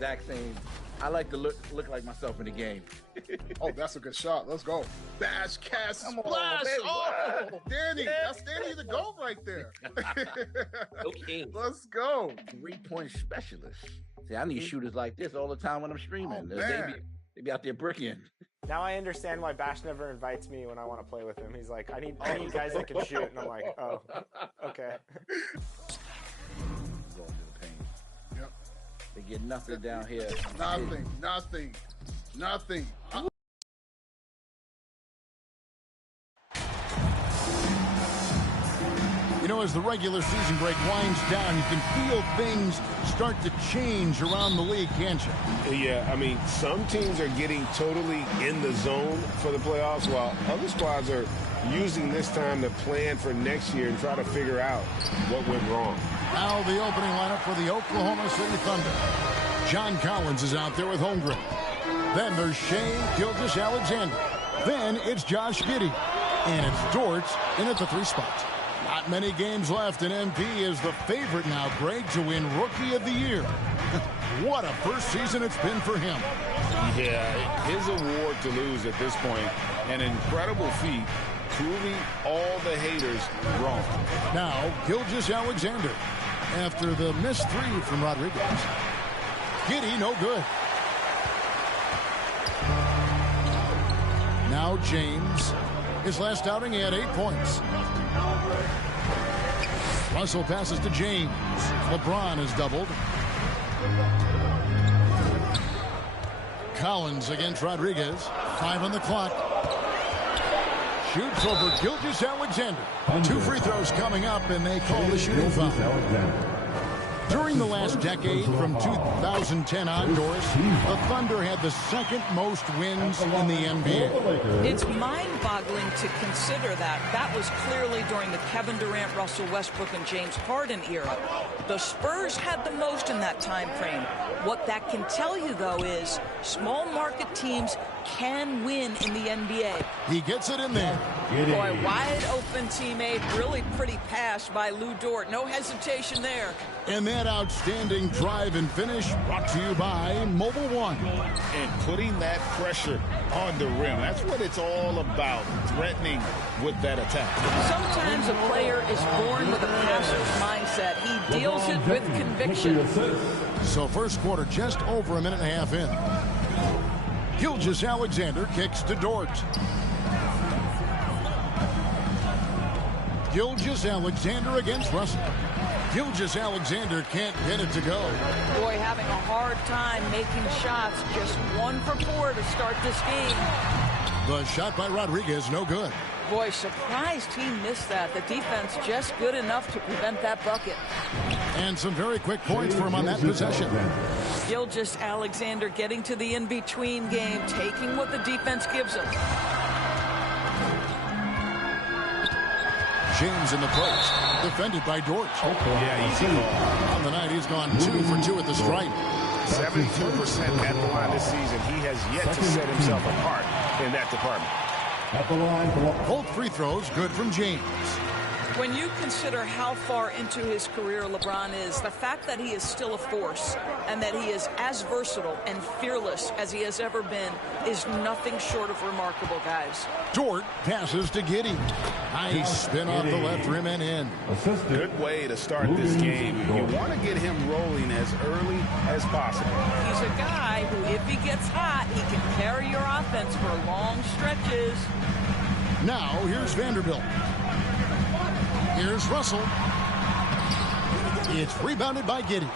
exact same. I like to look like myself in the game. Oh, that's a good shot. Let's go. Bash, cast, splash. Oh, Danny. That's Danny the GOAT right there. Okay. Let's go. 3-point specialist. See, I need shooters like this all the time when I'm streaming. Oh, man. They be out there bricking. Now I understand why Bash never invites me when I want to play with him. He's like, I need guys that can shoot. And I'm like, oh, okay. Going to the paint. Yep. They get nothing down here. Nothing. You know, as the regular season break winds down, you can feel things start to change around the league, can't you? Yeah, I mean, some teams are getting totally in the zone for the playoffs, while other squads are using this time to plan for next year and try to figure out what went wrong. Now the opening lineup for the Oklahoma City Thunder. John Collins is out there with Holmgren. Then there's Shea Gilgeous-Alexander. Then it's Josh Giddey. And it's Dort in at the 3 spot. Not many games left, and MP is the favorite now, Greg, to win Rookie of the Year. What a first season it's been for him. Yeah, his award to lose at this point, an incredible feat, proving all the haters wrong. Now, Gilgeous-Alexander after the missed 3 from Rodriguez. Giddey, no good. Now James. His last outing, he had 8 points. Russell passes to James. LeBron has doubled. Collins against Rodriguez. 5 on the clock. Shoots over Gilgeous-Alexander. 2 free throws coming up, and they call the shooting foul. During the last decade, from 2010 onwards, the Thunder had the second most wins in the NBA. It's mind-boggling to consider that. That was clearly during the Kevin Durant, Russell Westbrook, and James Harden era. The Spurs had the most in that time frame. What that can tell you, though, is small market teams can win in the NBA. He gets it in there. Boy, wide open teammate, really pretty pass by Lou Dort. No hesitation there. And that outstanding drive and finish brought to you by Mobile One. And putting that pressure on the rim. That's what it's all about, threatening with that attack. Sometimes a player is born with a passer's mindset. He deals it with conviction. So first quarter just over a minute and a half in. Gilgeous-Alexander kicks to Dort. Gilgeous-Alexander against Russell. Gilgeous-Alexander can't get it to go. Boy, having a hard time making shots. Just 1 for 4 to start this game. The shot by Rodriguez, no good. Boy, surprised he missed that. The defense just good enough to prevent that bucket. And some very quick points for him on that possession. Gilgeous-Alexander getting to the in-between game, taking what the defense gives him. James in the post, defended by Dort. Yeah, easy ball. On the night, he's gone 2 for 2 at the stripe. 72% at the line this season. He has yet to set himself apart in that department. Both free throws good from James. When you consider how far into his career LeBron is, the fact that he is still a force and that he is as versatile and fearless as he has ever been is nothing short of remarkable, guys. Dort passes to Giddey. Nice spin off the left rim and in. Good way to start this game. You want to get him rolling as early as possible. He's a guy who, if he gets hot, he can carry your offense for long stretches. Now, here's Vanderbilt. Here's Russell. It's rebounded by Giddey.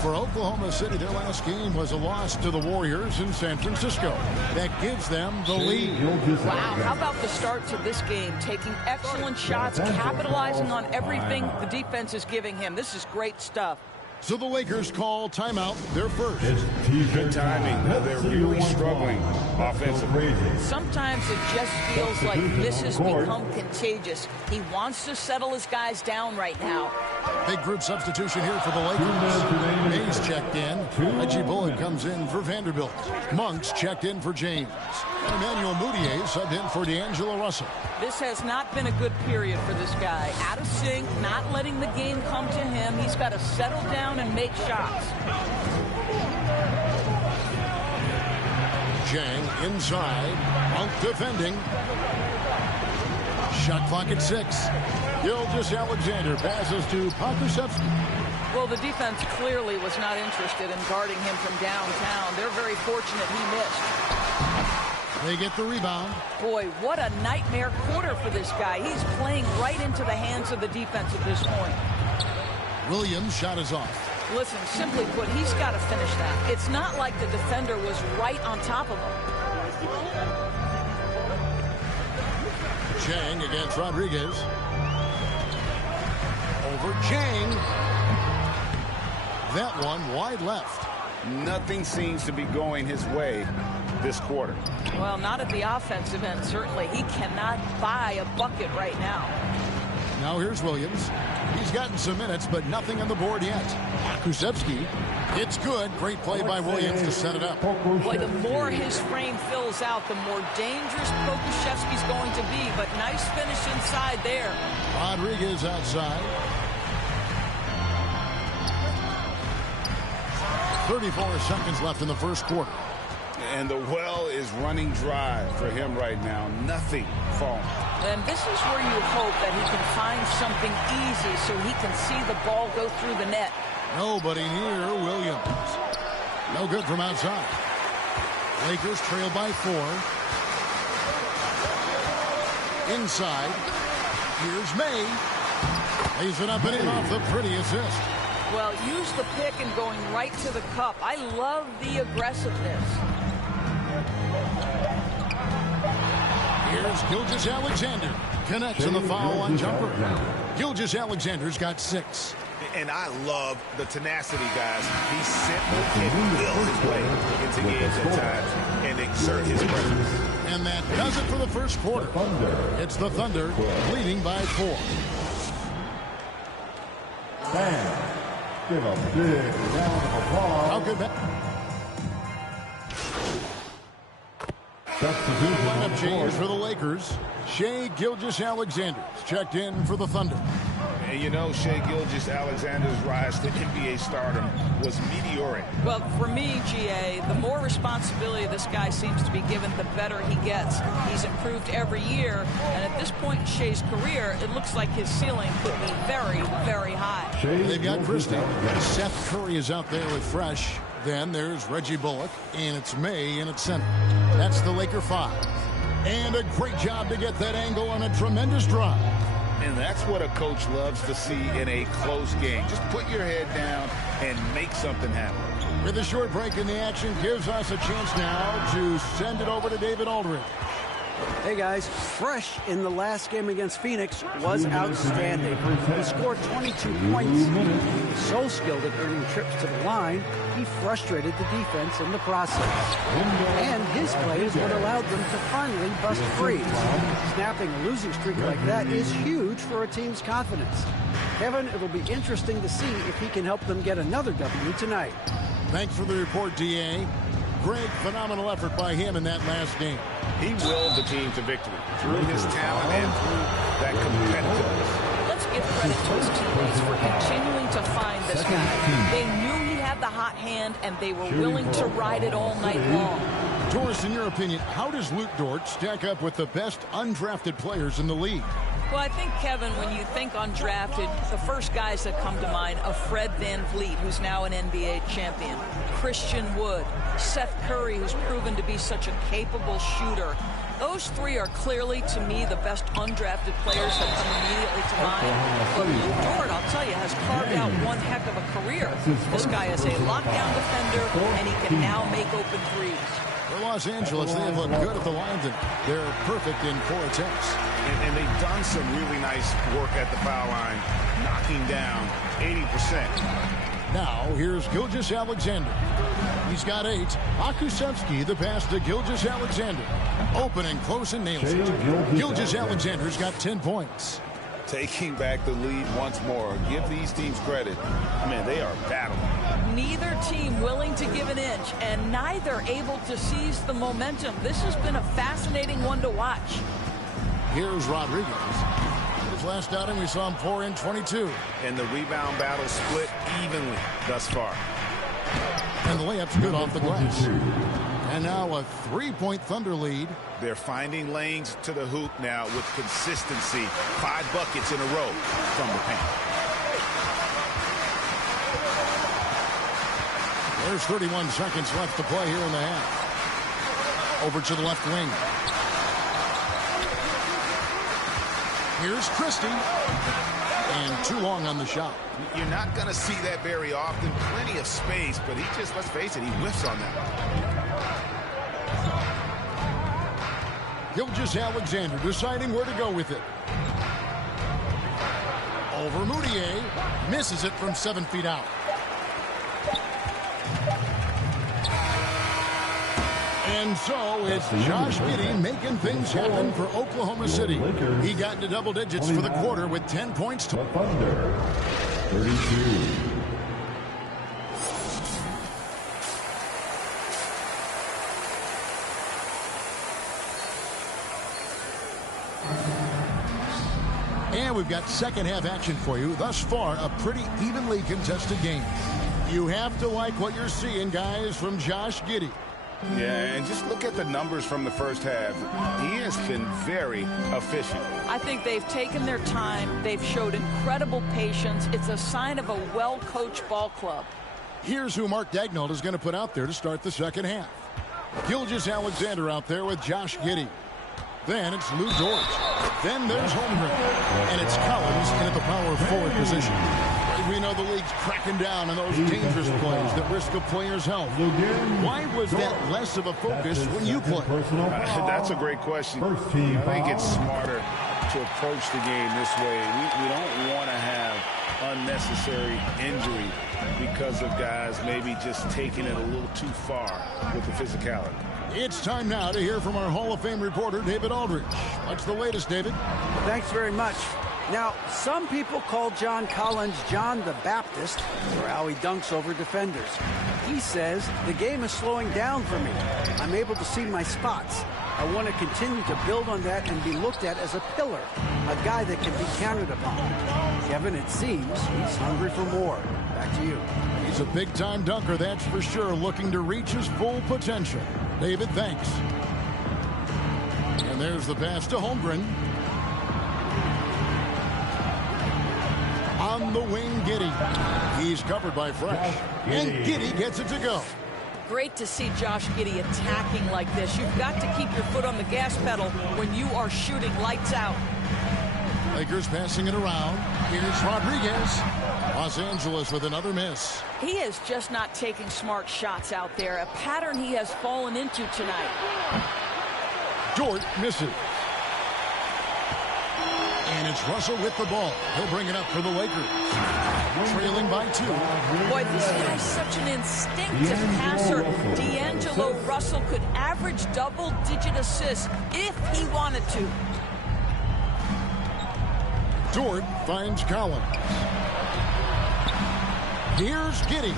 For Oklahoma City, their last game was a loss to the Warriors in San Francisco. That gives them the lead. Wow, how about the start to this game? Taking excellent shots, capitalizing on everything the defense is giving him. This is great stuff. So the Lakers call timeout, their first. Good timing. They're really struggling offensively. Sometimes it just feels like this has become contagious. He wants to settle his guys down right now. Big group substitution here for the Lakers. Mays checked in. Reggie Bullock comes in for Vanderbilt. Monks checked in for James. Emmanuel Mudiay subbed in for D'Angelo Russell. This has not been a good period for this guy. Out of sync, not letting the game come to him. He's got to settle down and make shots. Jang inside. Monk defending. Shot clock at 6. Gilgeous-Alexander passes to Pokusevski. Well, the defense clearly was not interested in guarding him from downtown. They're very fortunate he missed. They get the rebound. Boy, what a nightmare quarter for this guy. He's playing right into the hands of the defense at this point. Williams' shot is off. Listen, simply put, he's got to finish that. It's not like the defender was right on top of him. Chang against Rodriguez. Over Chang. That one wide left. Nothing seems to be going his way this quarter. Well, not at the offensive end, certainly. He cannot buy a bucket right now. Now here's Williams. He's gotten some minutes, but nothing on the board yet. Pokusevski. It's good. Great play by Williams to set it up. Boy, the more his frame fills out, the more dangerous Pokusevski's going to be. But nice finish inside there. Rodriguez outside. 34 seconds left in the first quarter. And the well is running dry for him right now. Nothing falling. And this is where you hope that he can find something easy so he can see the ball go through the net. Nobody near Williams. No good from outside. Lakers trail by 4. Inside. Here's May. Lays it up and in off the pretty assist. Well, use the pick and going right to the cup. I love the aggressiveness. Here's Gilgeous-Alexander. Connects in the foul on jumper. Gilgeous-Alexander's got 6. And I love the tenacity, guys. He simply can will his way into games at times and exert his presence. And that does it for the first quarter. It's the Thunder leading by 4. Fans, give a big round of applause. How good that? Substitution Lineup change for the Lakers. Shai Gilgeous-Alexander checked in for the Thunder. And you know, Shai Gilgeous-Alexander's rise to NBA stardom was meteoric. Well, for me, GA, the more responsibility this guy seems to be given, the better he gets. He's improved every year, and at this point in Shai's career, it looks like his ceiling could be very, very high. They've got Christie. Seth Curry is out there with Fresh. Then there's Reggie Bullock, and it's May in at center. That's the Laker 5. And a great job to get that angle on a tremendous drive. And that's what a coach loves to see in a close game. Just put your head down and make something happen. With a short break in the action, gives us a chance now to send it over to David Aldridge. Hey guys, Fresh in the last game against Phoenix was outstanding. He scored 22 points. He was so skilled at earning trips to the line, he frustrated the defense in the process. And his play is what allowed them to finally bust free. Snapping a losing streak like that is huge for a team's confidence. Kevin, it'll be interesting to see if he can help them get another W tonight. Thanks for the report, D.A. Greg, phenomenal effort by him in that last game. He willed the team to victory through his talent and through that competitiveness. Let's give credit to his teammates for continuing to find this guy. They knew he had the hot hand, and they were willing to ride it all night long. Doris, in your opinion, how does Luke Dort stack up with the best undrafted players in the league? Well, I think, Kevin, when you think undrafted, the first guys that come to mind are Fred VanVleet, who's now an NBA champion, Christian Wood, Seth Curry, who's proven to be such a capable shooter. Those three are clearly, to me, the best undrafted players that come immediately to mind. But Luke Dort, I'll tell you, has carved out one heck of a career. This guy is a lockdown defender, and he can now make open threes. For Los Angeles, they have looked good at the line. They're perfect in 4 attempts. And they've done some really nice work at the foul line, knocking down 80%. Now, here's Gilgeous-Alexander. He's got 8. Pokusevski, the pass to Gilgeous-Alexander. Open and close and nails it. Gilgeous-Alexander's got 10 points. taking back the lead once more. Give these teams credit. Man, they are battling. Neither team willing to give an inch, and neither able to seize the momentum. This has been a fascinating one to watch. Here's Rodriguez. His last outing, we saw him pour in 22. And the rebound battle split evenly thus far. And the layup's good off the glass. And now a 3-point Thunder lead. They're finding lanes to the hoop now with consistency. 5 buckets in a row from the paint. There's 31 seconds left to play here in the half. Over to the left wing. Here's Christie. And too long on the shot. You're not going to see that very often. Plenty of space, but he just, let's face it, he whiffs on that. Gilgeous-Alexander deciding where to go with it. Over Moutier. Misses it from 7 feet out. And so it's Josh Giddey making things happen for Oklahoma City. He got into double digits for the quarter with 10 points. The Thunder, 32. And we've got second half action for you. Thus far, a pretty evenly contested game. You have to like what you're seeing, guys, from Josh Giddey. Yeah, and just look at the numbers from the first half. He has been very efficient. I think they've taken their time. They've showed incredible patience. It's a sign of a well-coached ball club. Here's who Mark Daigneault is going to put out there to start the second half. Gilgeous-Alexander out there with Josh Giddey. Then it's Lou Dort. Then there's Holmgren. And it's Collins in at the power forward position. We know the league's cracking down on those dangerous plays that risk a player's health. Why was that less of a focus when you play? That's a great question. I think it's smarter to approach the game this way. We don't want to have unnecessary injury because of guys maybe just taking it a little too far with the physicality. It's time now to hear from our Hall of Fame reporter, David Aldridge. What's the latest, David? Thanks very much. Now, some people call John Collins John the Baptist for how he dunks over defenders. He says, the game is slowing down for me. I'm able to see my spots. I want to continue to build on that and be looked at as a pillar, a guy that can be counted upon. Kevin, it seems he's hungry for more. Back to you. He's a big-time dunker, that's for sure, looking to reach his full potential. David, thanks. And there's the pass to Holmgren. On the wing, Giddey. He's covered by Fresh. And Giddey gets it to go. Great to see Josh Giddey attacking like this. You've got to keep your foot on the gas pedal when you are shooting lights out. Lakers passing it around. Here's Rodriguez. Los Angeles with another miss. He is just not taking smart shots out there, a pattern he has fallen into tonight. Dort misses. And it's Russell with the ball. He'll bring it up for the Lakers. Trailing by 2. Boy, this guy's such an instinctive passer. D'Angelo Russell could average double-digit assists if he wanted to. Dort finds Collins. Here's Giddey.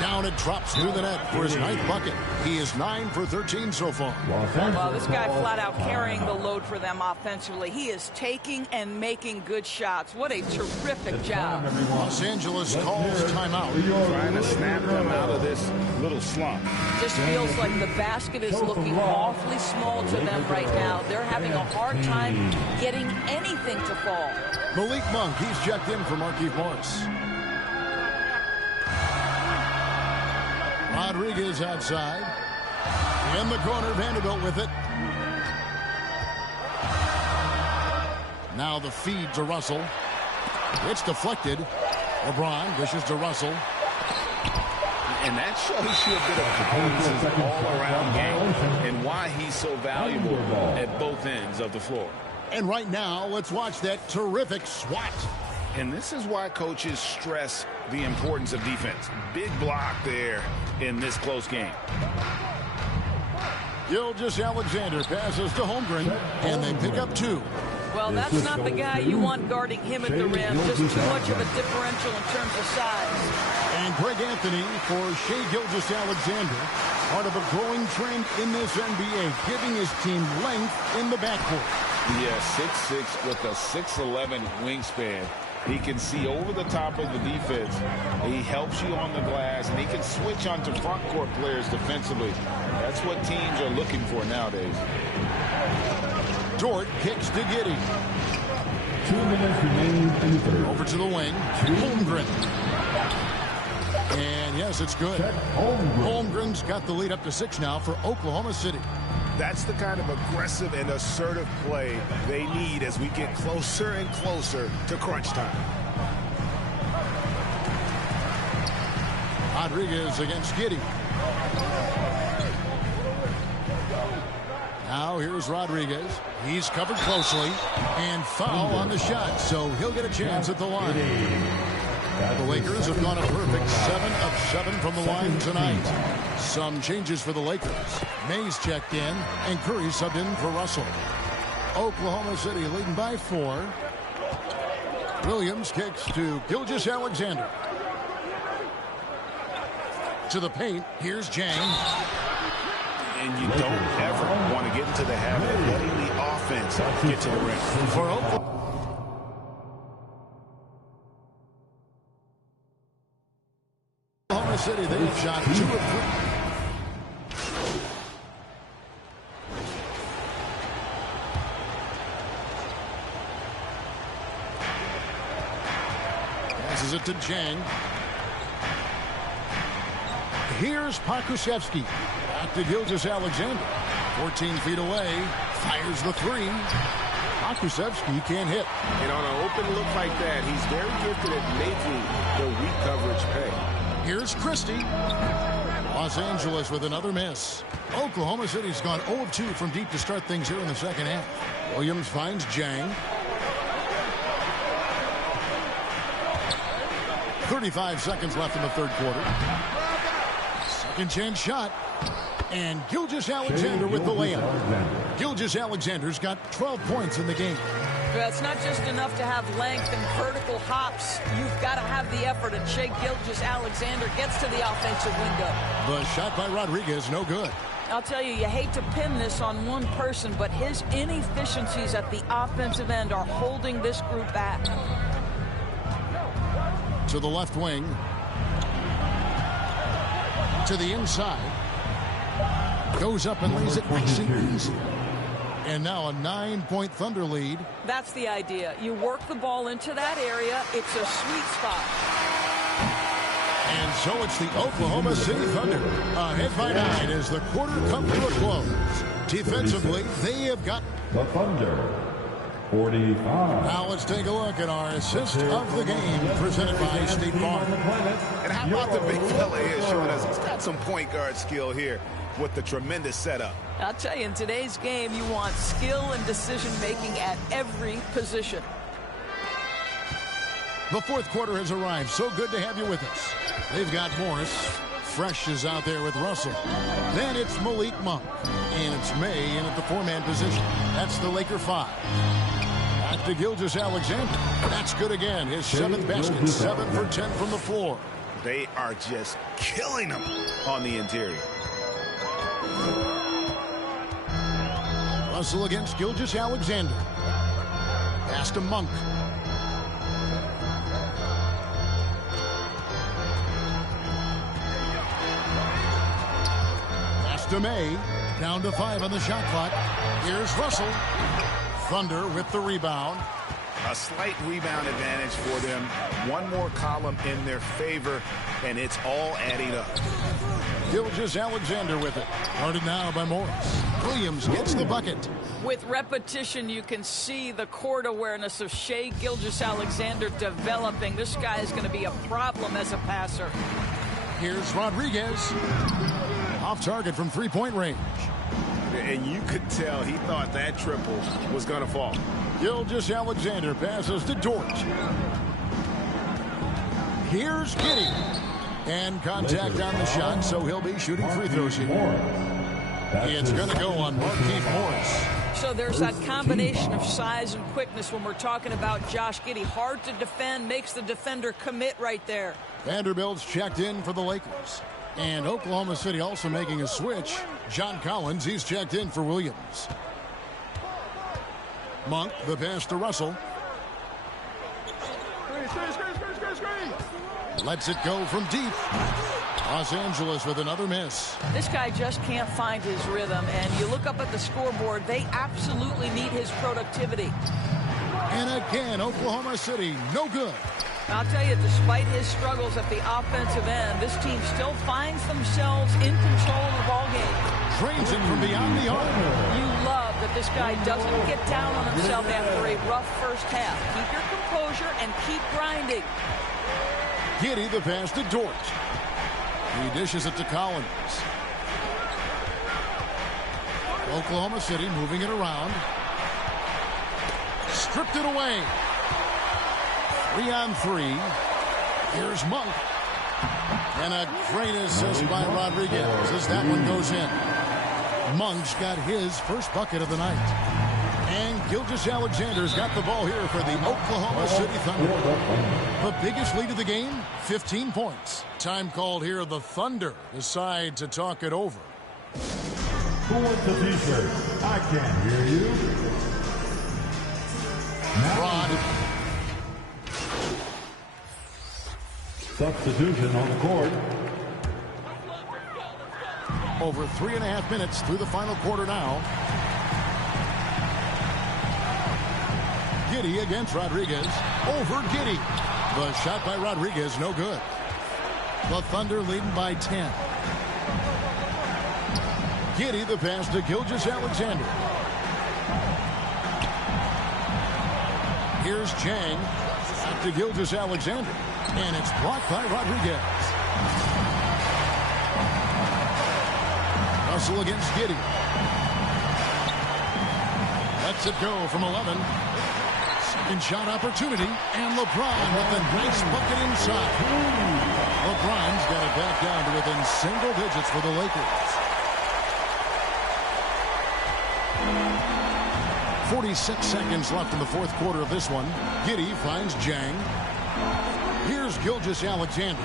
Down and drops through the net for his 9th bucket. He is 9 for 13 so far. Well, this guy flat out carrying the load for them offensively. He is taking and making good shots. What a terrific job. Los Angeles calls timeout. Trying to snap them out of this little slump. Just feels like the basket is looking awfully small to them right now. They're having a hard time getting anything to fall. Malik Monk, he's checked in for Markieff Morris. Rodriguez outside. In the corner, Vanderbilt with it. Now the feed to Russell. It's deflected. LeBron dishes to Russell. And that shows you a bit of Collins' all-around game and why he's so valuable at both ends of the floor. And right now, let's watch that terrific swat. And this is why coaches stress the importance of defense. Big block there in this close game. Gilgeous-Alexander passes to Holmgren, and they pick up 2. Well, that's not the guy you want guarding him at the rim. Just too much of a differential in terms of size. And Greg Anthony for Shai Gilgeous-Alexander. Part of a growing trend in this NBA, giving his team length in the backcourt. Yeah, 6'6" with a 6'11" wingspan. He can see over the top of the defense. He helps you on the glass, and he can switch onto front court players defensively. That's what teams are looking for nowadays. Dort kicks to Giddey. 2 minutes remaining in the third. Over to the wing. Holmgren. And yes, it's good. Holmgren's got the lead up to 6 now for Oklahoma City. That's the kind of aggressive and assertive play they need as we get closer and closer to crunch time. Rodriguez against Giddey. Now here's Rodriguez. He's covered closely. And foul on the shot, so he'll get a chance at the line. The Lakers have gone a perfect 7 of 7 from the line tonight. Some changes for the Lakers. Mays checked in, and Curry subbed in for Russell. Oklahoma City leading by 4. Williams kicks to Gilgeous-Alexander. To the paint, here's Jang. And you don't ever want to get into the habit of letting the offense get to the rim. For Oklahoma City, they've shot 2 of 3. Passes it to Jang. Here's Pokusevski. Back to Gilgeous-Alexander. 14 feet away. Fires the 3. Pokusevski can't hit. And on an open look like that, he's very gifted at making the weak coverage pay. Here's Christie. Los Angeles with another miss. Oklahoma City's gone 0 of 2 from deep to start things here in the second half. Williams finds Jang. 35 seconds left in the third quarter. Second chance shot. And Gilgeous-Alexander with the layup. Gilgeous-Alexander's got 12 points in the game. Well, it's not just enough to have length and vertical hops. You've got to have the effort, and Shai Gilgeous-Alexander gets to the offensive window. The shot by Rodriguez, no good. I'll tell you, you hate to pin this on one person, but his inefficiencies at the offensive end are holding this group back. To the left wing. To the inside. Goes up and lays it nice and easy. And now a 9-point Thunder lead. That's the idea. You work the ball into that area. It's a sweet spot. And so it's the Oklahoma City Thunder ahead by 9 as the quarter comes to a close. Defensively, they have got the Thunder 45. Now let's take a look at our assist of the game presented by State Farm. And how about the big fella here showing us he's got some point guard skill here with the tremendous setup. I'll tell you, in today's game, you want skill and decision-making at every position. The fourth quarter has arrived. So good to have you with us. They've got Morris. Fresh is out there with Russell. Then it's Malik Monk. And it's May in at the 4-man position. That's the Laker 5. Back to Gilgeous-Alexander. That's good again. His 7th basket. 7 for 10 from the floor. They are just killing him on the interior. Russell against Gilgeous-Alexander. Pass to Monk. Pass to May. Down to 5 on the shot clock. Here's Russell. Thunder with the rebound. A slight rebound advantage for them. One more column in their favor, and it's all adding up. Gilgeous-Alexander with it. Guarded now by Morris. Williams gets the bucket. With repetition, you can see the court awareness of Shai Gilgeous-Alexander developing. This guy is going to be a problem as a passer. Here's Rodriguez. Off target from three-point range. And you could tell he thought that triple was going to fall. Gilgeous-Alexander passes to Dort. Here's Giddey. And contact on the shot, so he'll be shooting free throws here. It's going to go on Markieff Morris. So there's that combination of size and quickness when we're talking about Josh Giddey. Hard to defend, makes the defender commit right there. Vanderbilt's checked in for the Lakers. And Oklahoma City also making a switch. John Collins, he's checked in for Williams. Monk, the pass to Russell. Lets it go from deep. Los Angeles with another miss. This guy just can't find his rhythm, and you look up at the scoreboard, they absolutely need his productivity. And again, Oklahoma City, no good. I'll tell you, despite his struggles at the offensive end, this team still finds themselves in control of the ball game. Trains it from beyond the arc. You love that this guy doesn't get down on himself after a rough first half. Keep your composure and keep grinding. Giddey, the pass to Dort. He dishes it to Collins. Oklahoma City moving it around. Stripped it away. 3-on-3. Here's Monk. And a great assist by Rodriguez as that one goes in. Monk's got his first bucket of the night. And Gilgeous-Alexander's got the ball here for the Oklahoma City Thunder. The biggest lead of the game, 15 points. Time called here. The Thunder decide to talk it over. Who wants a t-shirt? I can't hear you. Rod. Substitution on the court. Over 3.5 minutes through the final quarter now. Giddey against Rodriguez. Over Giddey. The shot by Rodriguez, no good. The Thunder leading by 10. Giddey, the pass to Gilgeous-Alexander. Here's Chang. Back to Gilgeous-Alexander. And it's blocked by Rodriguez. Russell against Giddey. Lets it go from 11. Second shot opportunity. And LeBron with a nice bucket inside. LeBron's got it back down to within single digits for the Lakers. 46 seconds left in the fourth quarter of this one. Giddey finds Jang. Here's Gilgeous-Alexander.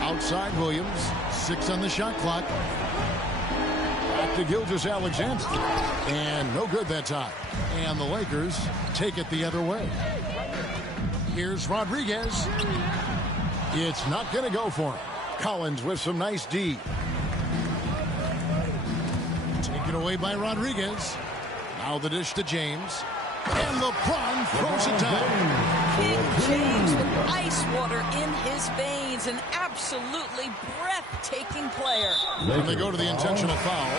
Outside Williams. 6 on the shot clock. Back to Gilgeous-Alexander. And no good that time. And the Lakers take it the other way. Here's Rodriguez. It's not going to go for him. Collins with some nice D. Taken away by Rodriguez. Now the dish to James. And LeBron throws it down. King James with ice water in his veins. An absolutely breathtaking player. And they go to the intentional foul.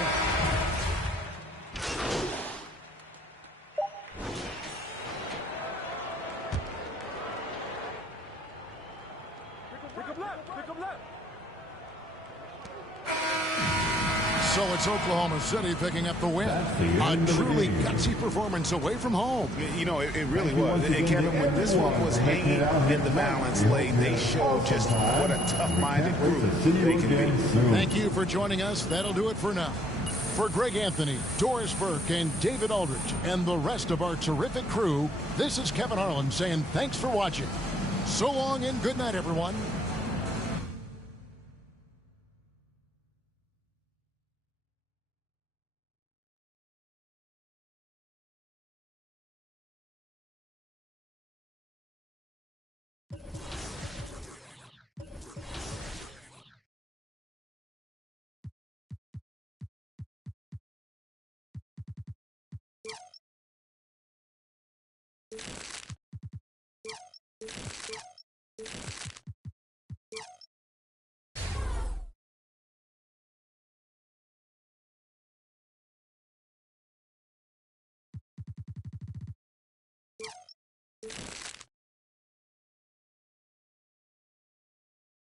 So it's Oklahoma City picking up the win. A truly gutsy performance away from home. You know, it really was. And Kevin, when this one was hanging in the balance late, they showed just what a tough-minded group they can be. Thank you for joining us. That'll do it for now. For Greg Anthony, Doris Burke, and David Aldridge, and the rest of our terrific crew, this is Kevin Harlan saying thanks for watching. So long and good night, everyone.